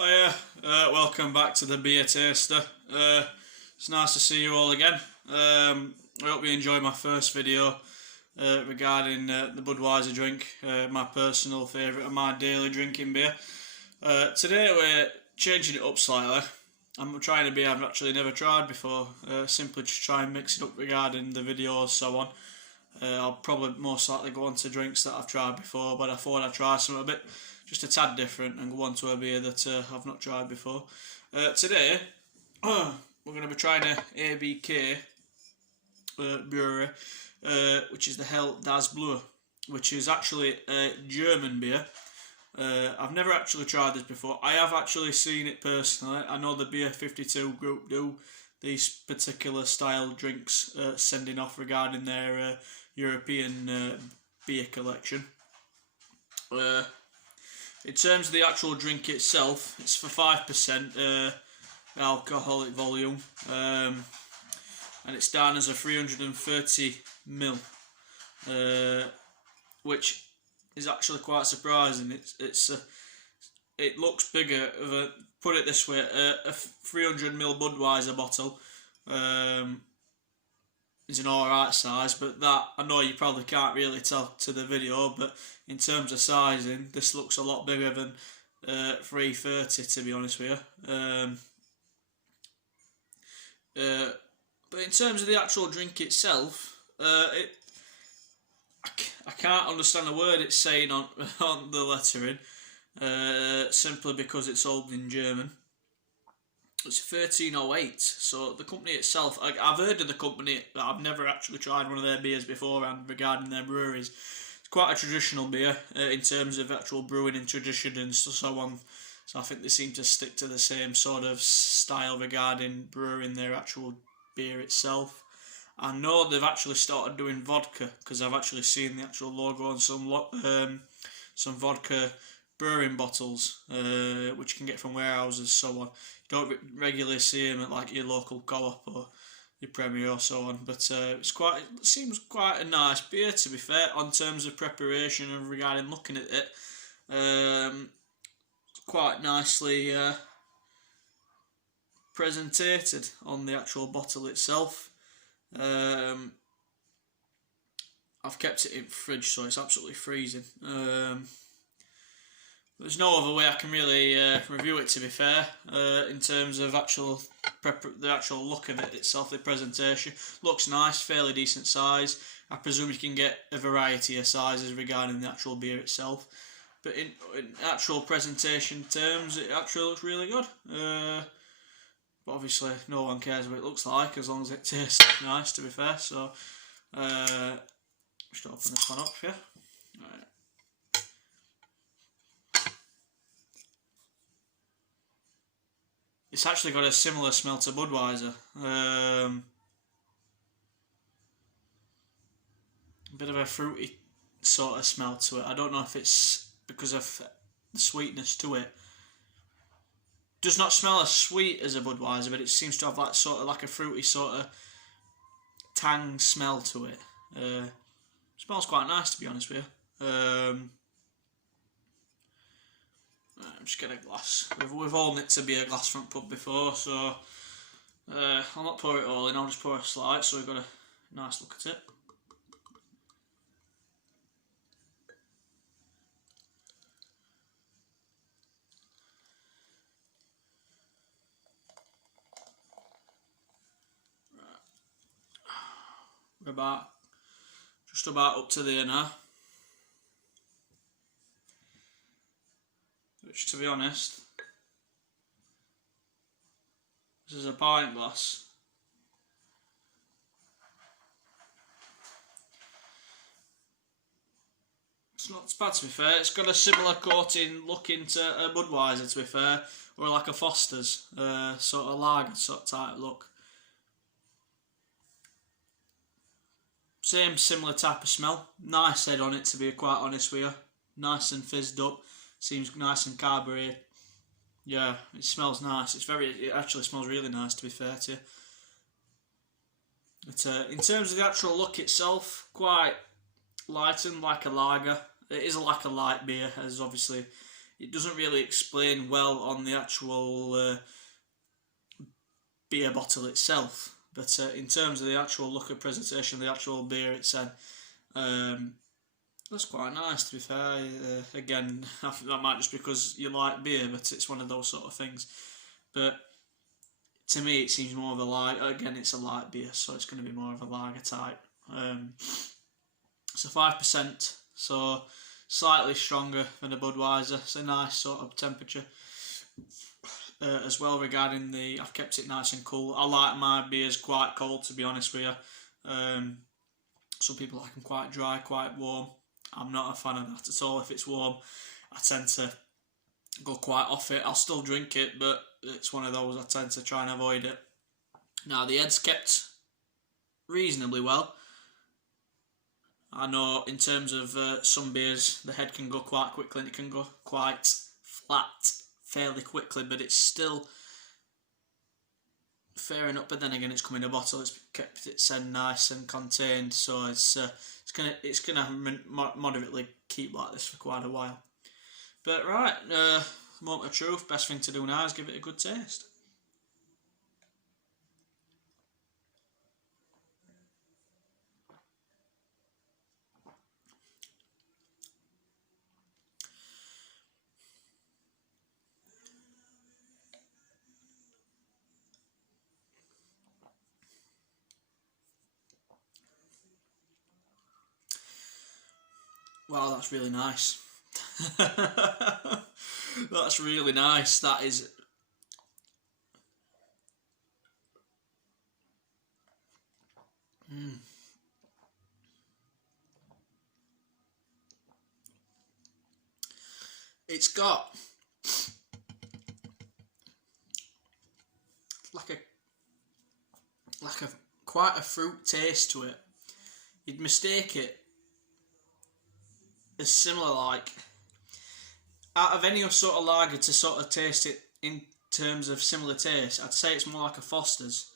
Welcome back to the Beer Taster. It's nice to see you all again. I hope you enjoyed my first video regarding the Budweiser drink, my personal favourite and my daily drinking beer. Today we're changing it up slightly. I'm trying a beer I've actually never tried before, simply to try and mix it up regarding the videos, so on. I'll probably most likely go on to drinks that I've tried before, but I thought I'd try something a bit just a tad different and go on to a beer that I've not tried before. Today we're going to be trying a ABK brewery, which is the Das Blaue, which is actually a German beer. I've never actually tried this before. I have actually seen it personally. I know the Beer 52 group do these particular style drinks, sending off regarding their European beer collection. In terms of the actual drink itself, it's for 5% alcoholic volume, and it's down as a 330ml, which is actually quite surprising. It looks bigger. Put it this way, a 300ml Budweiser bottle is an alright size, but that, I know you probably can't really tell to the video, but in terms of sizing, this looks a lot bigger than 330, to be honest with you. But in terms of the actual drink itself, I can't understand a word it's saying on the lettering, simply because it's all in German. It's 1308, so the company itself, I've heard of the company, but I've never actually tried one of their beers beforehand regarding their breweries. It's quite a traditional beer in terms of actual brewing and tradition and so on, so I think they seem to stick to the same sort of style regarding brewing their actual beer itself. I know they've actually started doing vodka, because I've actually seen the actual logo on some vodka brewing bottles, which you can get from warehouses, so on. You don't regularly see them at like your local co-op or your Premier or so on, but it seems quite a nice beer, to be fair, on terms of preparation and regarding looking at it. Quite nicely presented on the actual bottle itself. I've kept it in the fridge, so it's absolutely freezing. There's no other way I can really review it, to be fair, in terms of the actual look of it itself. The presentation looks nice, fairly decent size. I presume you can get a variety of sizes regarding the actual beer itself, but in actual presentation terms, it actually looks really good. But obviously no one cares what it looks like as long as it tastes nice, to be fair. So just open this one up here. Right. It's actually got a similar smell to Budweiser. A bit of a fruity sort of smell to it. I don't know if it's because of the sweetness to it. Does not smell as sweet as a Budweiser, but it seems to have like sort of like a fruity sort of tang smell to it. Smells quite nice, to be honest with you. I'm just get a glass. We've all knit to be a glass front pub before, so I'll not pour it all in. I'll just pour a slight, so we've got a nice look at it. We're just about up to there now. Which, to be honest, this is a pint glass. It's not bad, to be fair. It's got a similar coating looking to a Budweiser, to be fair, or like a Foster's, sort of lager sort of type look. Similar type of smell. Nice head on it, to be quite honest with you. Nice and fizzed up. Seems nice and carbonated. Yeah, it smells nice. It actually smells really nice, to be fair to you. But in terms of the actual look itself, quite lightened, like a lager. It is like a light beer, as obviously it doesn't really explain well on the actual beer bottle itself. But in terms of the actual look of presentation of the actual beer, it's that's quite nice, to be fair. Again, that might just because you like beer, but it's one of those sort of things. But to me, it seems more of a light. Again, it's a light beer, so it's going to be more of a lager type. It's a 5%, so slightly stronger than a Budweiser. It's a nice sort of temperature. As well, regarding I've kept it nice and cool. I like my beers quite cold, to be honest with you. Some people like them quite dry, quite warm. I'm not a fan of that at all. If it's warm, I tend to go quite off it. I'll still drink it, but it's one of those I tend to try and avoid it. Now, the head's kept reasonably well. I know in terms of some beers, the head can go quite quickly and it can go quite flat fairly quickly, but it's still fair enough. But then again, it's come in a bottle. It's kept its end nice and contained, so it's gonna moderately keep like this for quite a while. But right, moment of truth. Best thing to do now is give it a good taste. Wow, that's really nice. That's really nice. That is. It's got like a quite a fruit taste to it. You'd mistake it as similar, like out of any sort of lager to sort of taste it in terms of similar taste, I'd say it's more like a Foster's.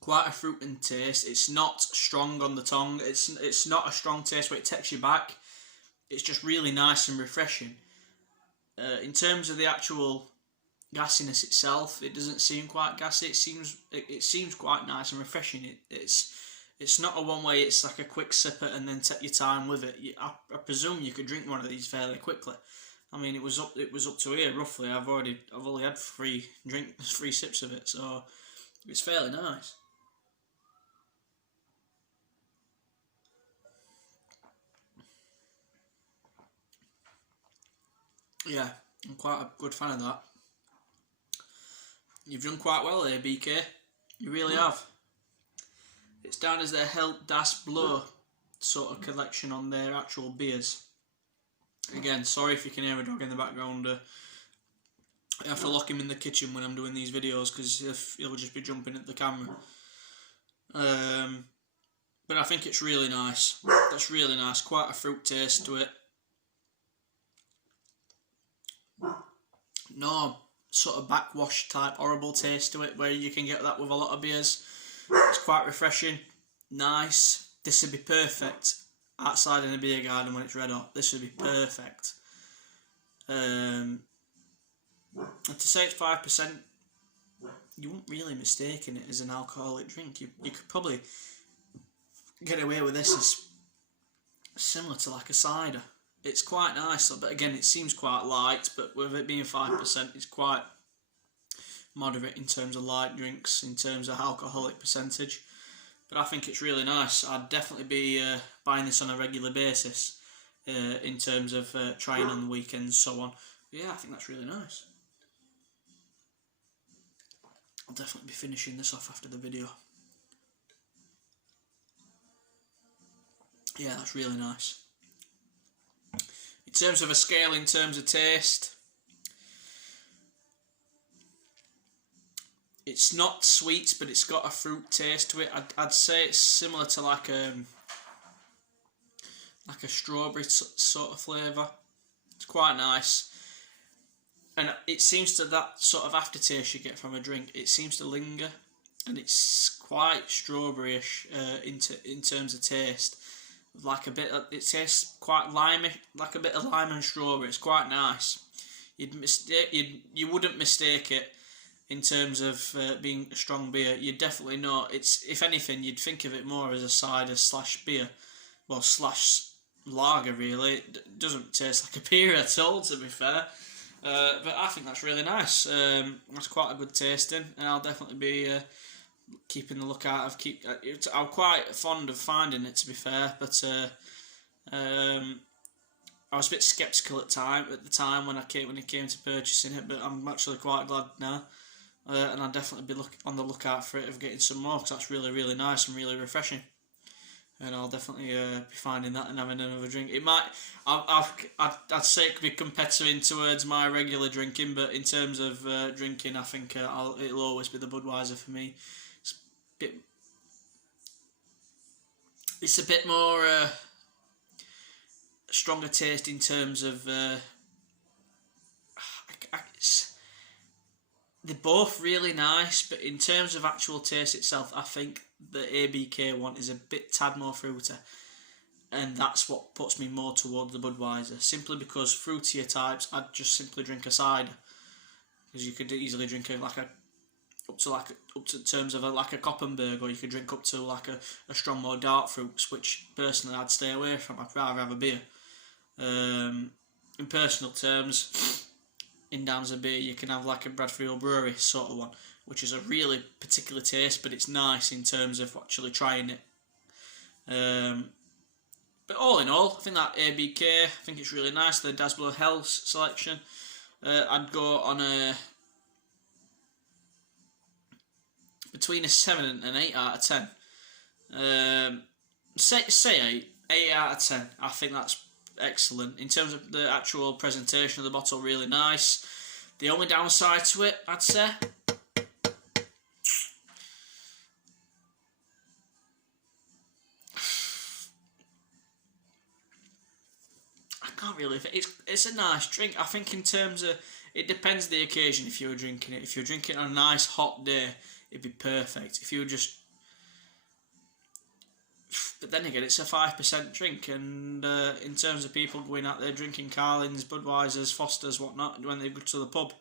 Quite a fruit and taste. It's not strong on the tongue. It's not a strong taste where it takes you back. It's just really nice and refreshing. In terms of the actual gassiness itself, it doesn't seem quite gassy. It seems quite nice and refreshing. It's not a one way. It's like a quick sipper and then take your time with it. I presume you could drink one of these fairly quickly. I mean, it was up to here roughly. I've only had three sips of it, so it's fairly nice. Yeah, I'm quite a good fan of that. You've done quite well, ABK. You really have. It's down as their Das Blaue sort of collection on their actual beers. Again, sorry if you can hear a dog in the background. I have to lock him in the kitchen when I'm doing these videos because he'll just be jumping at the camera. But I think it's really nice. That's really nice. Quite a fruit taste to it. No sort of backwash type horrible taste to it where you can get that with a lot of beers. It's quite refreshing, nice. This would be perfect outside in a beer garden when it's red hot. This would be perfect. And to say it's 5%, you wouldn't really mistaken it as an alcoholic drink. You could probably get away with this as similar to like a cider. It's quite nice, but again, it seems quite light. But with it being 5%, it's quite moderate in terms of light drinks, in terms of alcoholic percentage. But I think it's really nice. I'd definitely be buying this on a regular basis in terms of trying on the weekends, so on. But yeah, I think that's really nice. I'll definitely be finishing this off after the video. Yeah, that's really nice. In terms of a scale, in terms of taste, it's not sweet, but it's got a fruit taste to it. I'd say it's similar to like a strawberry sort of flavour. It's quite nice, and it seems to that sort of aftertaste you get from a drink. It seems to linger, and it's quite strawberryish in terms of taste. like a bit. It tastes quite limey, like a bit of lime and strawberry. It's quite nice. You wouldn't mistake it in terms of being a strong beer. You'd definitely know it's. If anything, you'd think of it more as a cider slash beer, well slash lager. Really, it doesn't taste like a beer at all, to be fair. But I think that's really nice. That's quite a good tasting, and I'll definitely be keeping the lookout of. I'm quite fond of finding it, to be fair, but I was a bit sceptical at the time when it came to purchasing it, but I'm actually quite glad now, and I'll definitely be on the lookout for it of getting some more, because that's really, really nice and really refreshing. And I'll definitely be finding that and having another drink. It might, I'd say it could be competitive towards my regular drinking, but in terms of drinking, I think it'll always be the Budweiser for me. It's a bit more stronger taste in terms of. They're both really nice, but in terms of actual taste itself, I think the ABK one is a tad more fruity, and that's what puts me more towards the Budweiser. Simply because fruitier types, I'd just simply drink a cider, because you could easily drink up to terms of like a Koppenberg, or you could drink up to like a strong more dark fruits, which personally I'd stay away from. I'd rather have a beer. In personal terms, in terms of beer, you can have like a Bradfield Brewery sort of one, which is a really particular taste, but it's nice in terms of actually trying it. But all in all, I think that ABK, I think it's really nice. The Das Blaue Health selection, I'd go on between a 7 and an 8 out of 10. Say 8 out of 10. I think that's excellent. In terms of the actual presentation of the bottle, really nice. The only downside to it, I'd say, I can't really think. It's a nice drink. I think in terms of, it depends the occasion if you were drinking it. If you're drinking it on a nice hot day, it'd be perfect. If you were just, but then again, it's a 5% drink, and in terms of people going out there drinking Carlins, Budweisers, Fosters, whatnot, when they go to the pub,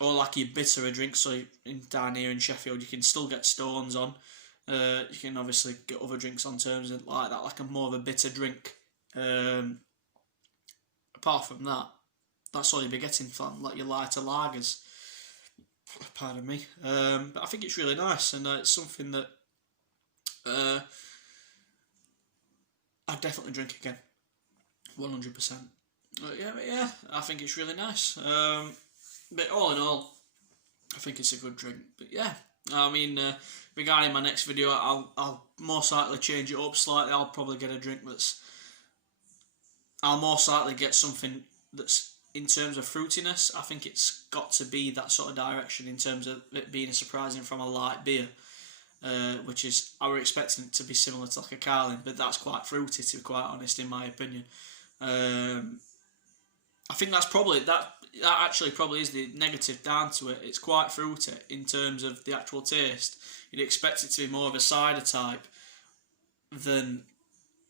or like your bitterer drinks, so down here in Sheffield, you can still get Stones on. You can obviously get other drinks on terms of like that, like a more of a bitter drink. Apart from that, that's all you'll be getting from like your lighter lagers. Pardon me. But I think it's really nice, and it's something that I'd definitely drink again, 100%. Yeah, I think it's really nice. But all in all, I think it's a good drink. But yeah, I mean, regarding my next video, I'll most likely change it up slightly. I'll probably get a drink I'll most likely get something that's, in terms of fruitiness, I think it's got to be that sort of direction in terms of it being a surprising from a light beer. Which is, I were expecting it to be similar to like a Carlin, but that's quite fruity, to be quite honest, in my opinion. I think that's probably, that actually probably is the negative down to it. It's quite fruity in terms of the actual taste. You'd expect it to be more of a cider type than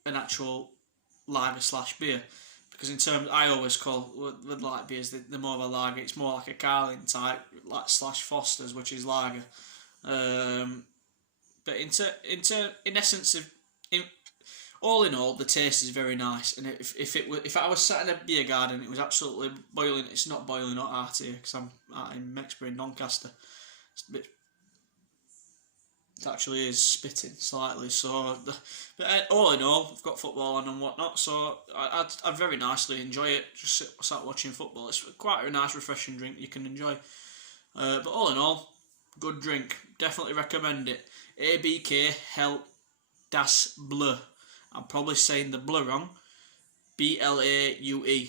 an actual lager slash beer. Because in terms, I always call with light beers, they're more of a lager. It's more like a Carlin type, like slash Foster's, which is lager. But in essence, all in all, the taste is very nice. And if I was sat in a beer garden, it was absolutely boiling. It's not boiling hot out here because I'm out in Mexbury, Doncaster. It actually is spitting slightly. So, but all in all, I've got football on and whatnot. So I'd very nicely enjoy it. Just sat watching football. It's quite a nice, refreshing drink you can enjoy. But all in all, good drink. Definitely recommend it. ABK Das Blaue. I'm probably saying the blue wrong. Blaue.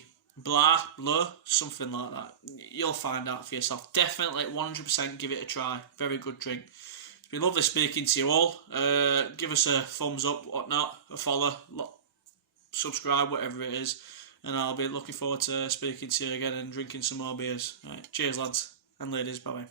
Blue, something like that. You'll find out for yourself. Definitely 100% give it a try. Very good drink. It's been lovely speaking to you all. Give us a thumbs up, whatnot, a follow, subscribe, whatever it is. And I'll be looking forward to speaking to you again and drinking some more beers. Right, cheers lads and ladies, bye bye.